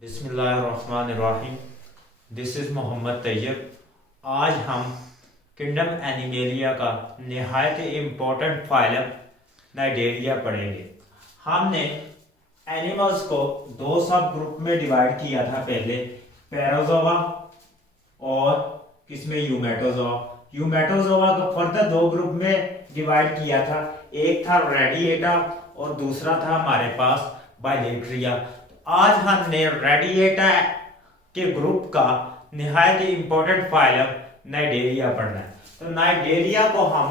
बिस्मिल्लाहिर्रहमानिर्रहीम। This is Mohammed Tayyab. आज हम किंगडम एनिमेलिया का नहायत इम्पोर्टेंट फाइलम नाइडेरिया पढ़ेंगे। हमने एनिमल्स को दो सब ग्रुप में डिवाइड किया था पहले, पैराजोआ और किसमें यूमेटोजोआ। यूमेटोजोआ को फर्दर दो ग्रुप में डिवाइड किया था, एक था रेडिएटा और दूसरा था हमारे पास बाइलेट्रिया। आज हमने रेडिएटा के ग्रुप का निहायत इंपॉर्टेंट फाइलम नाइडेरिया पढ़ना है। तो नाइडेरिया को हम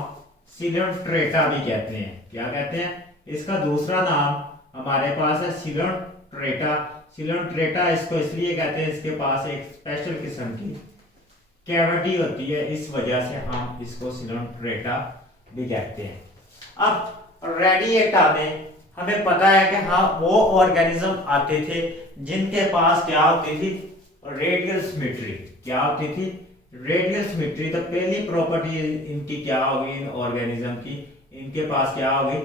सिलोन्ट्रेटा भी कहते हैं। क्या कहते हैं? इसका दूसरा नाम हमारे पास है सिलोन्ट्रेटा। सिलोन्ट्रेटा इसको इसलिए कहते हैं, इसके पास एक स्पेशल किस्म की कैविटी होती है, इस वजह से हम इसको सिलोन्ट्रेटा भी कहते हैं। अब रेडिएटा में हमें पता है कि हाँ वो ऑर्गेनिज्म आते थे जिनके पास क्या होती थी, रेडियल सिमेट्री। क्या होती थी? Radial symmetry. तो पहली प्रॉपर्टी इनकी क्या होगी, इन ऑर्गेनिज्म की, इनके पास क्या होगी,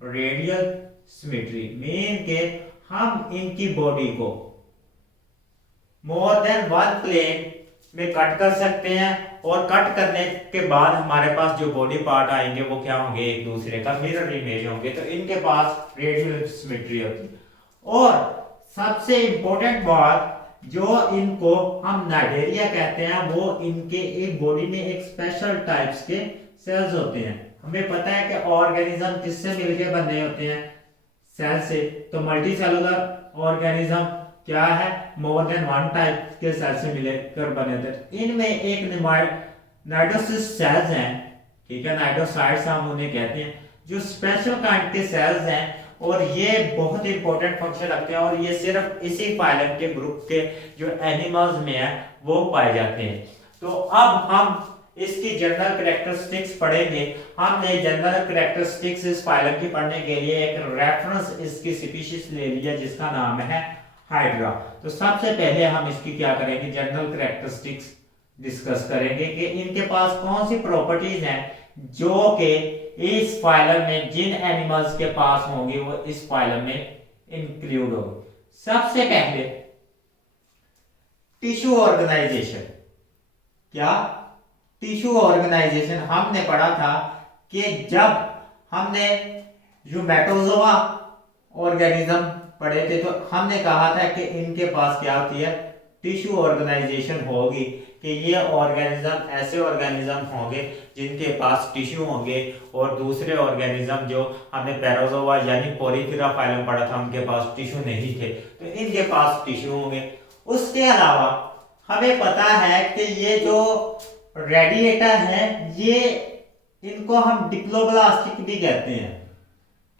रेडियल सिमेट्री। मीन के हम इनकी बॉडी को मोर देन वन प्लेन में कट कर सकते हैं, और कट करने के बाद हमारे पास जो बॉडी पार्ट आएंगे वो क्या होंगे, एक दूसरे का मिरर इमेज होंगे। तो इनके पास रेडियल सिमेट्री होती है। और सबसे इंपॉर्टेंट बात, जो इनको हम नाइडेरिया कहते हैं, वो इनके एक बॉडी में एक स्पेशल टाइप्स के सेल्स होते हैं। हमें पता है कि ऑर्गेनिज्म किससे मिलकर बने होते हैं, सेल से। तो मल्टी सेलुलर ऑर्गेनिज्म क्या है, मोर देन वन टाइप के सेल से मिलकर बने थे। इनमें एक नाइडोसिस सेल्स हैं, ठीक है, नाइडोसाइट्स हम उन्हें कहते हैं, जो स्पेशल काइंड के सेल्स हैं, और ये बहुत इंपॉर्टेंट फंक्शन रखते हैं, और ये सिर्फ इसी फाइलम के ग्रुप के जो एनिमल्स में है वो पाए जाते हैं। तो अब हम इसकी जनरल कैरेक्टरिस्टिक्स पढ़ेंगे। हमने जनरल कैरेक्टरिस्टिक्स इस फाइलम की पढ़ने के लिए एक रेफरेंस इसकी स्पीशीज ले लिया जिसका नाम है हाइड्रा। तो सबसे पहले हम इसकी क्या करेंगे, जनरल कैरेक्टरिस्टिक्स डिस्कस करेंगे कि इनके पास कौन सी प्रॉपर्टीज हैं जो कि इस फाइलम में जिन एनिमल्स के पास होंगे वो इस फाइलम में इंक्लूड होंगे। सबसे पहले टिश्यू ऑर्गेनाइजेशन। क्या? Tissue organisation. हमने पढ़ा था कि जब हमने यूमेटोजोआ ऑर्गेनिज्म पढ़े थे तो हमने कहा था कि इनके पास क्या होती है, टिश्यू ऑर्गेनाइजेशन होगी, कि ये ऑर्गेनिज्म ऐसे ऑर्गेनिज्म होंगे जिनके पास टिश्यू होंगे, और दूसरे ऑर्गेनिज्म जो हमने पैराजोआ यानी पोरीफेरा फाइलम पढ़ा था उनके पास टिश्यू नहीं थे, तो इनके पास टिश्यू होंगे। उसके अलावा हमें पता है कि ये जो रेडिएटा है, ये इनको हम डिप्लोब्लास्टिक भी कहते हैं,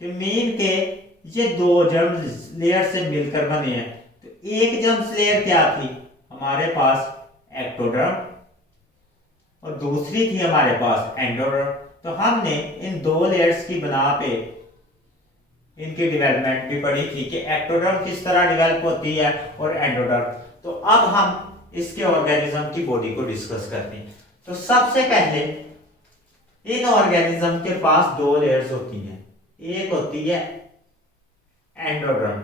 कि मीन के ये दो जर्म लेयर से मिलकर बने हैं। तो एक जर्म लेयर क्या थी हमारे पास, एक्टोडर्म, और दूसरी थी हमारे पास एंडोडर्म। तो हमने इन दो लेयर्स की बना पे इनकी डेवलपमेंट भी पढ़ी थी कि एक्टोडर्म किस तरह डेवलप होती है और एंडोडर्म। तो अब हम इसके ऑर्गेनिज्म की बॉडी को डिस्कस करते हैं। तो सबसे पहले इन ऑर्गेनिज्म के पास दो लेयर्स होती हैं, एक होती है एंडोडर्म।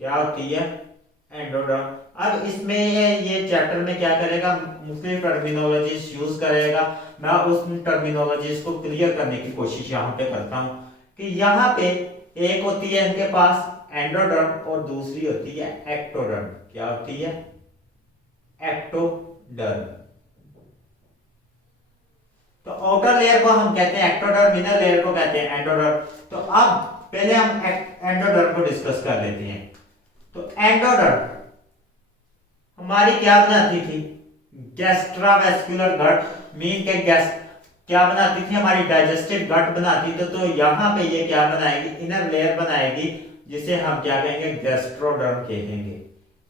क्या होती है? एंडोडर्म। अब इसमें ये चैप्टर में क्या करेगा, मुख्तलिफ टर्मिनोलॉजीज यूज करेगा। मैं उस टर्मिनोलॉजीज को क्लियर करने की कोशिश यहाँ पे करता हूँ कि यहाँ पे एक होती है इनके पास एंडोडर्म और दूसरी होती है एक्टोडर्म। क्या होती है? एक्टोडर्म। तो आउटर लेयर को हम कहते हैं एक्टोडर्म, इनर लेयर को कहते हैं एंडोडर्म। तो अब पहले हम एंडोडर्म को डिस्कस कर लेते हैं। तो एंडोडर्म हमारी क्या बनाती थी, गैस्ट्रावेस्कुलर गट, मीन के गैस क्या बनाती थी, हमारी डाइजेस्टिव गट बनाती थी। तो यहाँ पे ये क्या बनाएगी, इनर लेयर बनाएगी, जिसे हम क्या कहेंगे, गैस्ट्रोडर्म कहेंगे।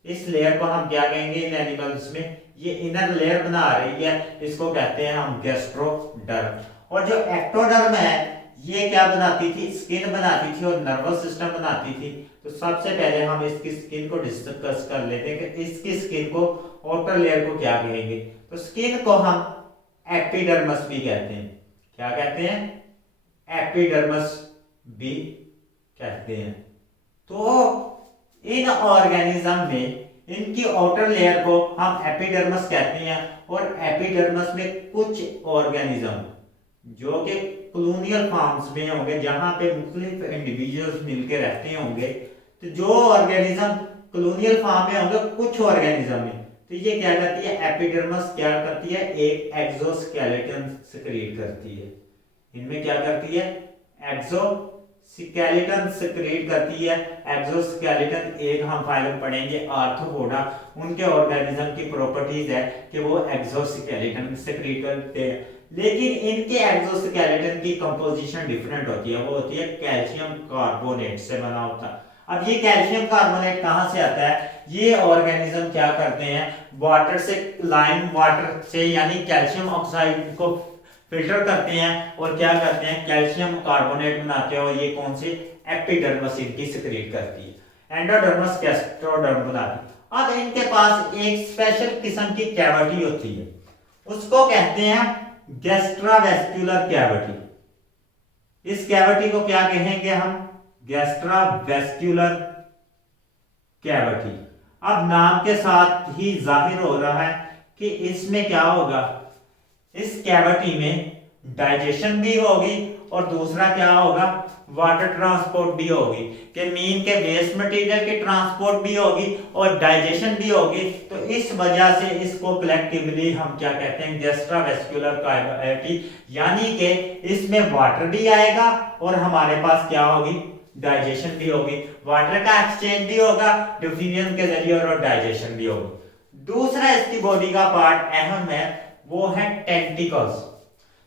इस लेयर को हम क्या कहेंगे, इन एनिमल्स में ये इनर लेयर बना रही है, इसको कहते हैं हम गैस्ट्रोडर्म। और जो एक्टोडर्म है ये क्या बनाती थी, स्किन बनाती थी और नर्वस सिस्टम बनाती थी। तो सबसे पहले हम इसकी स्किन को डिस्कस कर लेते हैं कि इसकी स्किन को, आउटर लेयर को क्या कहेंगे। तो स्किन को हम एपिडर्मस भी कहते हैं। क्या कहते हैं? एपिडर्मस भी कहते हैं। तो इन ऑर्गेनिज्म में इनकी आउटर लेयर को हम एपिडर्मिस कहते हैं, और एपिडर्मिस में कुछ ऑर्गेनिज्म जो कि कॉलोनियल फार्म्स में होंगे, जहां पे मुख्तलिफ इंडिविजुअल्स मिलकर रहते होंगे, तो जो ऑर्गेनिज्म कॉलोनियल फार्म में होंगे कुछ ऑर्गेनिज्म में, तो ये क्या करती है, एपिडर्मिस क्या करती है, एक एक्सोस्केलेटन सिक्रीट करती है। इनमें क्या करती है, एक्सोस्केलेटन सिक्रीट करती है। एक्सोस्केलेटन एक हम फाइल में पढ़ेंगे आर्थ्रोपोडा, उनके ऑर्गेनिज्म की प्रॉपर्टीज है कि वो एक्सोस्केलेटन सिक्रीट करते हैं, लेकिन इनके एक्सोस्केलेटन की कंपोजिशन डिफरेंट होती है। वो होती है कैल्शियम कार्बोनेट से बना होता है। अब ये कैल्शियम कार्बोनेट कहां से आता है, ये ऑर्गेनिज्म क्या करते हैं, वाटर से, लाइम वाटर से यानी कैल्शियम ऑक्साइड को फिल्टर करते हैं और क्या करते हैं, कैल्शियम कार्बोनेट बनाते हैं, और ये कौन से, एपिडर्मिस इनकी सिक्रीट करती है, एंडोडर्मिस गैस्ट्रोडर्म बनाती है। अब इनके पास एक स्पेशल किस्म की कैविटी होती है, उसको कहते हैं गैस्ट्रावेस्कुलर कैविटी। इस कैविटी को क्या कहेंगे हम, गैस्ट्रावेस्कुलर कैविटी। अब नाम के साथ ही जाहिर हो रहा है कि इसमें क्या होगा, इस कैविटी में डाइजेशन भी होगी और दूसरा क्या होगा, वाटर ट्रांसपोर्ट भी होगी, कि मीन के वेस्ट मटेरियल की ट्रांसपोर्ट भी होगी और डाइजेशन भी होगी। तो इस वजह से इसको कलेक्टिवली हम क्या कहते हैं, गैस्ट्रावेस्कुलर कैविटी, यानी कि इसमें वाटर भी आएगा और हमारे पास क्या होगी, डाइजेशन भी होगी, वाटर का एक्सचेंज भी होगा डिफ्यूजन के जरिए और डाइजेशन भी होगी। दूसरा इसकी बॉडी का पार्ट अहम है, वो है टेंटिकल्स।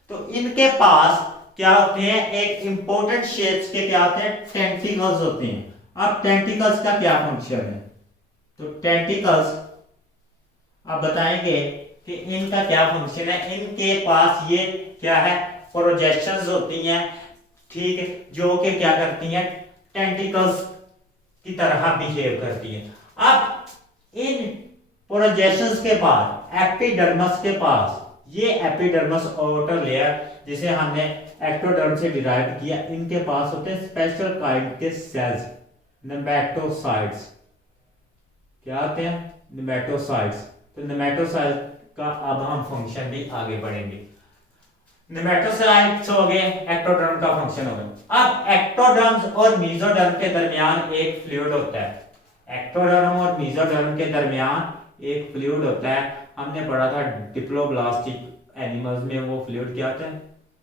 तो इनके पास क्या होते हैं, एक इंपॉर्टेंट शेप्स के क्या होते हैं, टेंटिकल्स होते हैं। अब टेंटिकल्स का क्या फंक्शन है, तो टेंटिकल्स अब बताएंगे कि इनका क्या फंक्शन है। इनके पास ये क्या है, प्रोजेक्शंस होती हैं, ठीक है, जो कि क्या करती हैं, टेंटिकल्स की तरह बिहेव करती हैं। अब इन प्रोजेक्शंस के बाद एपिडर्मिस के पास, ये एपिडर्मिस आउटर लेयर जिसे हमने एक्टोडर्म से डिराइव किया, इनके पास होते हैं स्पेशल काइंड के सेल्स, नेमेटोसाइट्स। क्या होते हैं, नेमेटोसाइट्स। तो नेमेटोसाइट का अब हम फंक्शन भी आगे बढ़ेंगे। नेमेटोसाइट्स हो गए, एक्टोडर्म का फंक्शन हो गया। अब एक्टोडर्म और मेसोडर्म के दरमियान एक फ्लूइड होता है। एक्टोडर्म और मेसोडर्म के दरमियान एक फ्लूइड होता है, हमने पढ़ा था डिप्लोब्लास्टिक एनिमल्स में, वो फ्लूइड क्या होता है,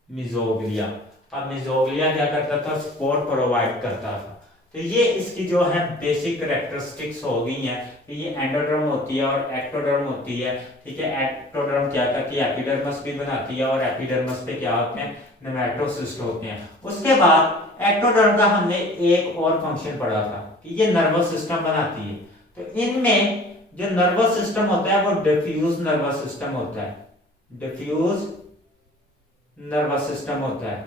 मेसोग्लिया। अब मेसोग्लिया क्या करता था, सपोर्ट प्रोवाइड करता था। तो ये इसकी जो है बेसिक कैरेक्टरिस्टिक्स हो गई हैं कि ये एंडोडर्म होती है और एक्टोडर्म होती है, ठीक है। एक्टोडर्म क्या करती है, एपिडर्मिस भी बनाती है, और एपिडर्मिस पे क्या होते हैं, नेमेटोसिस्ट होते हैं। उसके बाद एक्टोडर्म का हमने एक और फंक्शन पढ़ा था कि ये नर्वस सिस्टम बनाती है। तो इनमें जो नर्वस सिस्टम होता है वो डिफ्यूज नर्वस सिस्टम होता है, डिफ्यूज नर्वस सिस्टम होता है।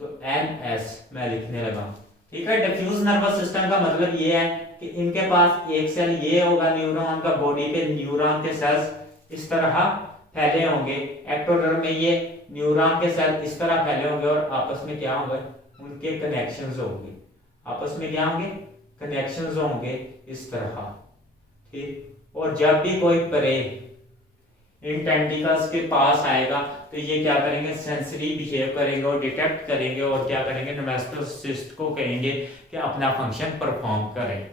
तो NS मैं लिखने लगा, ठीक है। डिफ्यूज नर्वस सिस्टम का मतलब ये है कि इनके पास एक सेल ये होगा न्यूरॉन का, बॉडी पे न्यूरॉन के सेल्स इस तरह फैले होंगे। एक्टोडर्म में ये न्यूरॉन के सेल इस तरह फैले होंगे और आपस में क्या होंगे, उनके कनेक्शंस होंगे, आपस में क्या होंगे, कनेक्शंस होंगे इस तरह, ठीक। और जब भी कोई प्रे इन टेंटिकल्स के पास आएगा तो ये क्या करेंगे, सेंसरी बिहेव करेंगे और डिटेक्ट करेंगे और क्या करेंगे, नेमेटोसिस्ट को कहेंगे कि अपना फंक्शन परफॉर्म करें।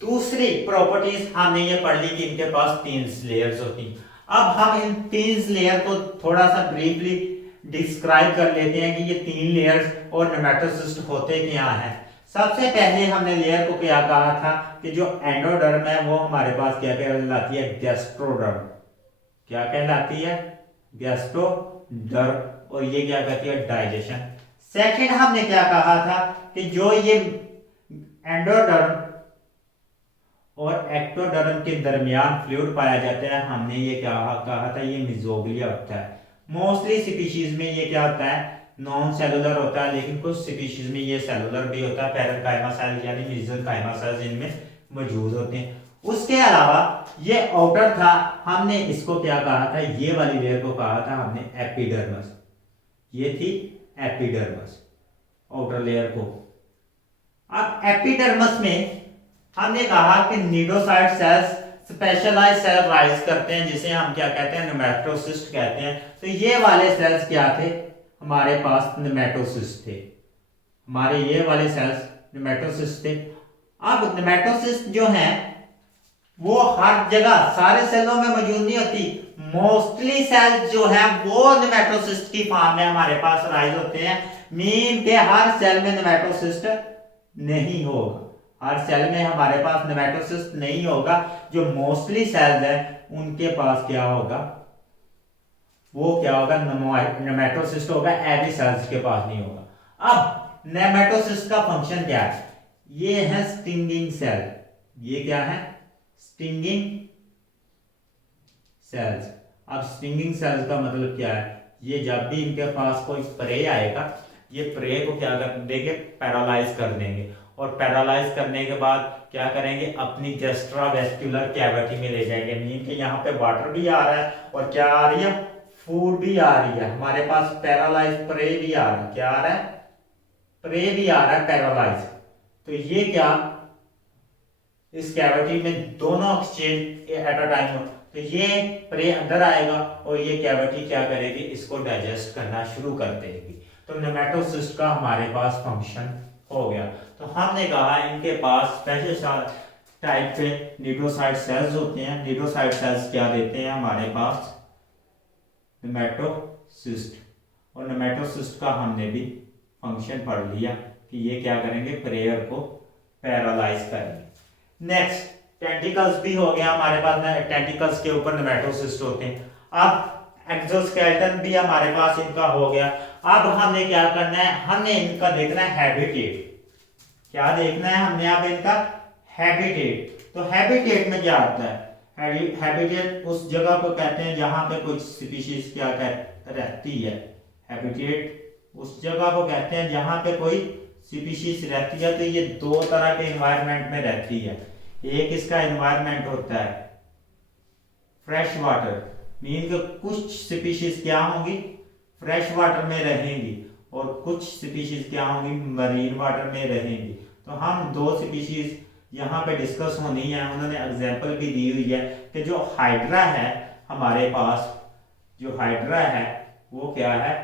दूसरी प्रॉपर्टीज हमने ये पढ़ ली कि इनके पास 3 लेयर्स होती हैं। अब हम इन 3 लेयर को थोड़ा सा ब्रीफली डिस्क्राइब कर लेते हैं कि ये 3 लेयर्स और नेमेटोसिस्ट होते क्या हैं। सबसे पहले हमने लेयर को क्या कहा था कि जो एंडोडर्म है वो हमारे पास क्या कहलाती है, गैस्ट्रोडर्म। क्या कहलाती है, गैस्ट्रोडर्म। और ये क्या कहती है, डाइजेशन। सेकंड हमने क्या कहा था कि जो ये एंडोडर्म और एक्टोडर्म के दरमियान फ्लूइड पाया जाता है, हमने ये क्या कहा था, ये मेसोग्लिया होता है। मोस्टली स्पीशीज में ये क्या होता है, नॉन सेलुलर होता है, लेकिन कुछ स्पीशीज में ये सेलुलर भी होता है, पैरेन्काइमा सेल यानी मेसेंकाइमा सेल्स इनमें मौजूद होते हैं। उसके अलावा ये आउटर था, हमने इसको क्या कहा था, ये वाली लेयर को कहा था हमने एपिडर्मिस। ये थी एपिडर्मिस आउटर लेयर को। अब एपिडर्मिस में हमने कहा कि nucleoside cells specialise cell rise करते हैं, जिसे हम क्या कहते हैं, नेमेटोसिस्ट कहते हैं। तो ये वाले सेल्स क्या थे, हमारे पास नेमेटोसिस्ट थे, हमारे ये वाले सेल्स नेमेटोसिस्ट थे। अब नेमेटोसिस्ट जो हैं वो हर जगह सारे सेलों में मौजूद नहीं होती, मोस्टली सेल्स जो है वो नेमेटोसिस्ट की फॉर्म में हमारे पास राइज होते हैं। मीन के हर सेल में नेमेटोसिस्ट नहीं होगा, हर सेल में हमारे पास नेमेटोसिस्ट नहीं होगा। जो मोस्टली सेल्स हैं उनके पास क्या होगा, वो क्या होगा, नेमेटोसिस्ट होगा, एवरी सेल्स के पास नहीं होगा। अब नेमेटोसिस्ट का फंक्शन क्या है, ये है स्टिंगिंग सेल, ये क्या है, स्टिंगिंग सेल्स। अब स्टिंगिंग सेल्स का मतलब क्या है, ये जब भी इनके पास कोई प्रे आएगा, ये प्रे को क्या कर देंगे, पैरालाइज कर देंगे, और पैरालाइज करने के बाद क्या करेंगे, अपनी जस्ट्रावेस्कुलर कैविटी में ले जाएंगे। मीन के यहाँ पे वाटर भी आ रहा है और क्या आ रही है, फूड भी आ रही है, हमारे पास पैरालाइज प्रे भी आ रहा है, क्या आ रहा है, प्रे भी आ रहा है पैरालाइज। तो ये क्या, इस कैविटी में दोनों एक्सचेंज एट अ टाइम, तो ये प्रे अंदर आएगा और ये कैविटी क्या करेगी, इसको डाइजेस्ट करना शुरू कर देगी। तो नेमेटोसिस्ट का हमारे पास फंक्शन हो गया। तो हमने कहा इनके पास स्पेशल टाइप के न्यूक्लियोसाइड सेल्स होते हैं। न्यूक्लियोसाइड सेल्स क्या देते हैं हमारे पास, नेमेटोसिस्ट, और नेमेटोसिस्ट का हमने भी फंक्शन पढ़ लिया कि ये क्या करेंगे, प्रेयर को पैरालाइज करेंगे। नेक्स्ट टेंटिकल्स भी हो गया हमारे पास, टेंटिकल्स के ऊपर नेमेटोसिस्ट होते हैं। अब एक्सोस्केलेटन भी हमारे पास इनका हो गया। अब हमने क्या करना है, हमने इनका देखना है हैबिटेट। क्या देखना है हमने, अब इनका हैबिटेट। तो हैबिटेट में क्या आता है, हैबिटेट उस जगह को कहते हैं जहां पे कुछ स्पीशीज क्या रहती है। हैबिटेट उस जगह को कहते हैं जहां पे कोई स्पीशीज रहती है। तो ये दो तरह के एनवायरनमेंट में रहती है। एक इसका एनवायरनमेंट होता है फ्रेश वाटर, मीन के कुछ स्पीशीज क्या होंगी, फ्रेश वाटर में रहेंगी, और कुछ स्पीशीज क्या होंगी, मरीन वाटर में रहेंगी। तो हम दो स्पीशीज यहाँ पे डिस्कस होनी है। उन्होंने एग्जांपल भी दी हुई है कि जो हाइड्रा है हमारे पास, जो हाइड्रा है वो क्या है,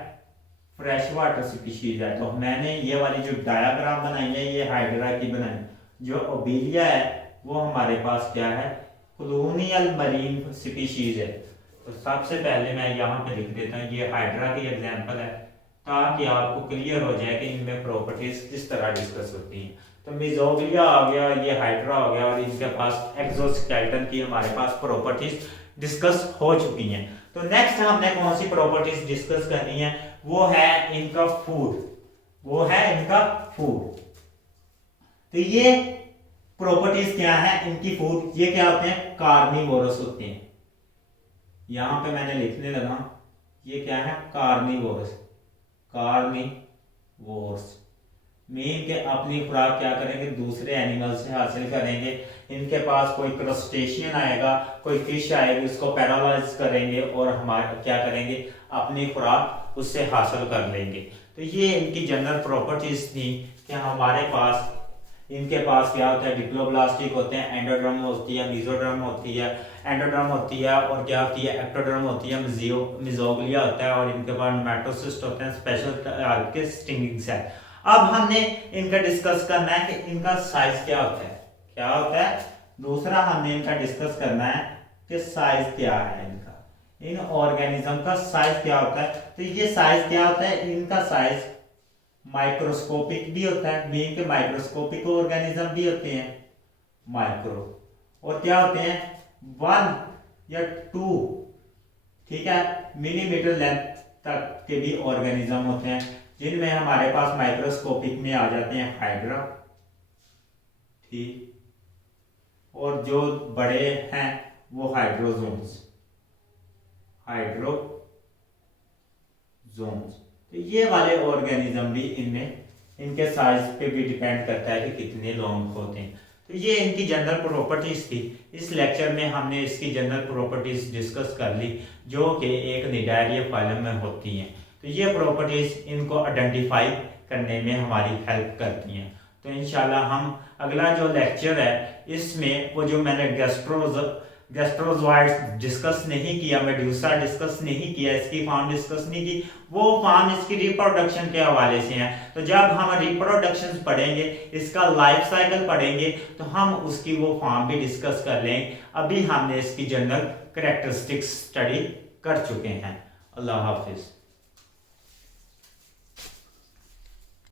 फ्रेश वाटर स्पीशीज है। तो मैंने ये वाली जो डायग्राम बनाई है ये हाइड्रा की बनाई। जो ओबेलिया है वो हमारे पास क्या है, कॉलोनियल मरीन स्पीशीज है। तो सबसे पहले मैं यहाँ पे लिख देता हूँ, ये हाइड्रा की एग्जांपल है, ताकि आपको क्लियर हो जाए कि इनमें प्रॉपर्टीज किस तरह डिस्कस होती हैं। तो मेसोग्लिया आ गया, ये हाइड्रा हो गया, और इनके पास एक्सोस्केलेटन की हमारे पास प्रॉपर्टीज डिस्कस हो चुकी हैं। तो नेक्स्ट हमने कौन सी प्रॉपर्टीज डिस्कस करनी है, वो है इनका फूड, वो है इनका फूड। तो ये प्रॉपर्टीज क्या है इनकी फूड, ये क्या होते हैं, कार्निवोरस होते हैं। यहां पे मैंने लिखने लगा, ये क्या है, कार्निवोरस, कार्निवोरस मीन के अपनी खुराक क्या करेंगे, दूसरे एनिमल से हासिल करेंगे। इनके पास कोई क्रस्टेशियन आएगा, कोई फिश आएगी, उसको पैरालाइज करेंगे और हमारे क्या करेंगे, अपनी खुराक उससे हासिल कर लेंगे। तो ये इनकी जनरल प्रॉपर्टीज थी कि हमारे पास, इनके पास क्या होता है, डिप्लोब्लास्टिक होते हैं, एंडोडर्म होती है, मेसोडर्म होती है, एंडोडर्म होती है, और क्या होती है, एक्टोडर्म होती है, मेसोग्लिया होता है, और इनके पास नेमेटोसिस्ट होते हैं, स्पेशल के स्टिंगिंग सेल। अब हमने इनका डिस्कस करना है कि इनका साइज क्या होता है, क्या होता है। दूसरा हमने इनका डिस्कस करना है कि साइज क्या है इनका, इन ऑर्गेनिज्म का साइज क्या होता है। तो ये साइज क्या होता है, इनका साइज माइक्रोस्कोपिक भी होता है, मीन के माइक्रोस्कोपिक ऑर्गेनिज्म भी होते हैं, माइक्रो, और क्या होते हैं, 1 या 2, ठीक है, मिलीमीटर लेंथ तक के भी ऑर्गेनिज्म होते हैं, जिनमें हमारे पास माइक्रोस्कोपिक में आ जाते हैं हाइड्रा, ठीक, और जो बड़े हैं वो हाइड्रोजोन्स, हाइड्रोजोन्स। तो ये वाले ऑर्गेनिज्म भी इनमें, इनके साइज पे भी डिपेंड करता है कि कितने लॉन्ग होते हैं। तो ये इनकी जनरल प्रॉपर्टीज थी। इस लेक्चर में हमने इसकी जनरल प्रॉपर्टीज डिस्कस कर ली, जो कि एक निडारिया फाइलम में होती हैं। तो ये प्रॉपर्टीज इनको आइडेंटिफाई करने में हमारी हेल्प करती हैं। तो इंशाल्लाह हम अगला जो लेक्चर है इसमें वो जो मैंने गैस्ट्रोजोइड्स डिस्कस नहीं किया, मेड्यूसा डिस्कस नहीं किया, इसकी फॉर्म डिस्कस नहीं की, वो फॉर्म इसकी रिप्रोडक्शन के हवाले से है। तो जब हम रिप्रोडक्शन पढ़ेंगे, इसका लाइफ साइकिल पढ़ेंगे, तो हम उसकी वो फॉर्म भी डिस्कस कर लेंगे। अभी हमने इसकी जनरल कैरेक्टरिस्टिक्स स्टडी कर चुके हैं। अल्लाह हाफिज।